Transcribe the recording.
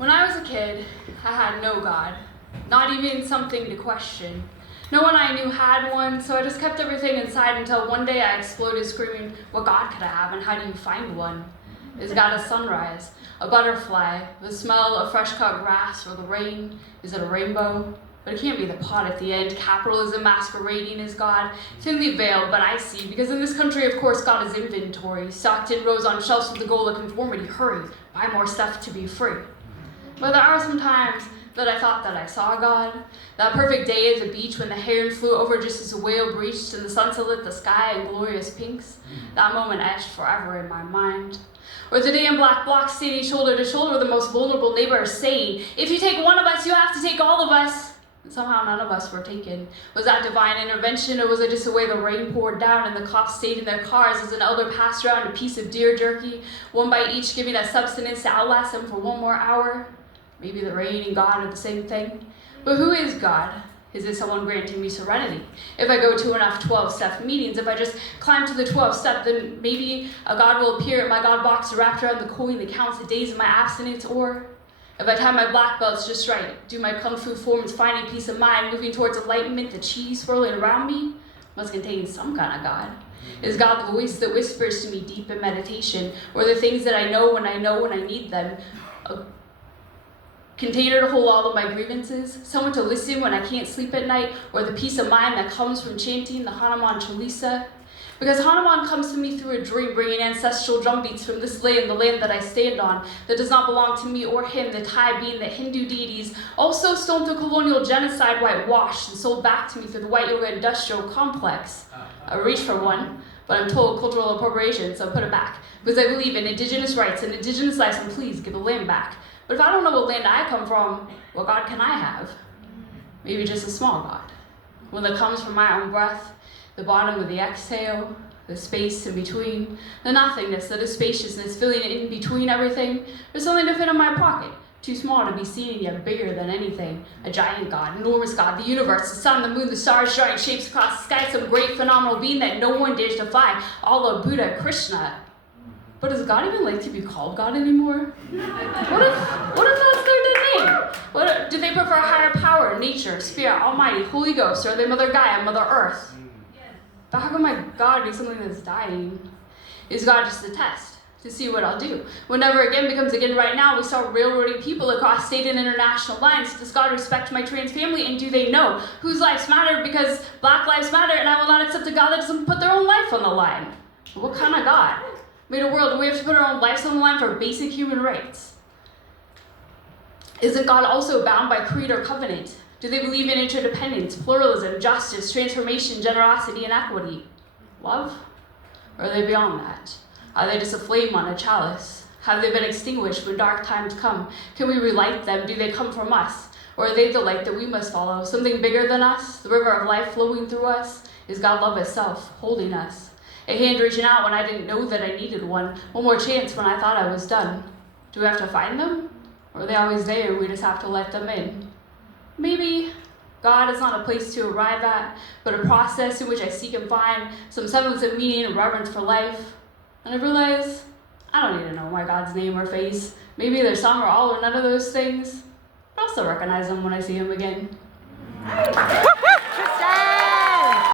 When I was a kid, I had no God, not even something to question. No one I knew had one, so I just kept everything inside until one day I exploded screaming, what God could I have and how do you find one? Is God a sunrise, a butterfly, the smell of fresh cut grass, or the rain? Is it a rainbow? But it can't be the pot at the end. Capitalism masquerading as God, thinly veiled, but I see, because in this country, of course, God is inventory, stocked in rows on shelves with the goal of conformity. Hurry, buy more stuff to be free. But there are some times that I thought that I saw God. That perfect day at the beach when the heron flew over just as a whale breached and the sunset lit the sky in glorious pinks. That moment etched forever in my mind. Or the day in black blocks standing shoulder to shoulder with the most vulnerable neighbor saying, if you take one of us, you have to take all of us. And somehow none of us were taken. Was that divine intervention, or was it just the way the rain poured down and the cops stayed in their cars as an elder passed around a piece of deer jerky, one bite each giving us sustenance to outlast them for one more hour? Maybe the rain and God are the same thing. But who is God? Is it someone granting me serenity? If I go to enough 12-step meetings, if I just climb to the 12th step, then maybe a God will appear at my God box wrapped around the coin that counts the days of my abstinence. Or if I tie my black belts just right, do my kung fu forms, finding peace of mind, moving towards enlightenment, the chi swirling around me must contain some kind of God. Is God the voice that whispers to me deep in meditation, or the things that I know when I need them? A container to hold all of my grievances, someone to listen when I can't sleep at night, or the peace of mind that comes from chanting the Hanuman Chalisa. Because Hanuman comes to me through a dream, bringing ancestral drumbeats from this land, the land that I stand on, that does not belong to me or him, the Thai being that Hindu deities, also stoned through colonial genocide, whitewashed, and sold back to me through the white yoga industrial complex. I reach for one, but I'm told cultural appropriation, so I put it back. Because I believe in indigenous rights and indigenous lives, and please give the land back. But if I don't know what land I come from, what God can I have? Maybe just a small God. One that comes from my own breath, the bottom of the exhale, the space in between, the nothingness, the spaciousness, filling in between everything. There's something to fit in my pocket, too small to be seen and yet bigger than anything. A giant God, enormous God, the universe, the sun, the moon, the stars, giant shapes across the sky, some great phenomenal being that no one dares defy, Allah, Buddha, Krishna. But does God even like to be called God anymore? What if that's their dead name? Do they prefer higher power, nature, spirit, almighty, Holy Ghost, or are they Mother Gaia, Mother Earth? But how can my God be something that's dying? Is God just a test to see what I'll do? When never again becomes again right now, we start railroading people across state and international lines. Does God respect my trans family, and do they know whose lives matter? Because Black lives matter, and I will not accept a God that doesn't put their own life on the line. What kind of God? Made a world where we have to put our own lives on the line for basic human rights. Isn't God also bound by creed or covenant? Do they believe in interdependence, pluralism, justice, transformation, generosity, and equity? Love? Or are they beyond that? Are they just a flame on a chalice? Have they been extinguished when dark times come? Can we relight them? Do they come from us? Or are they the light that we must follow? Something bigger than us? The river of life flowing through us? Is God love itself, holding us? A hand reaching out when I didn't know that I needed one. One more chance when I thought I was done. Do we have to find them? Or are they always there and we just have to let them in? Maybe God is not a place to arrive at, but a process in which I seek and find some semblance of meaning and reverence for life. And I realize I don't need to know my God's name or face. Maybe there's some or all or none of those things. But I'll still recognize him when I see him again.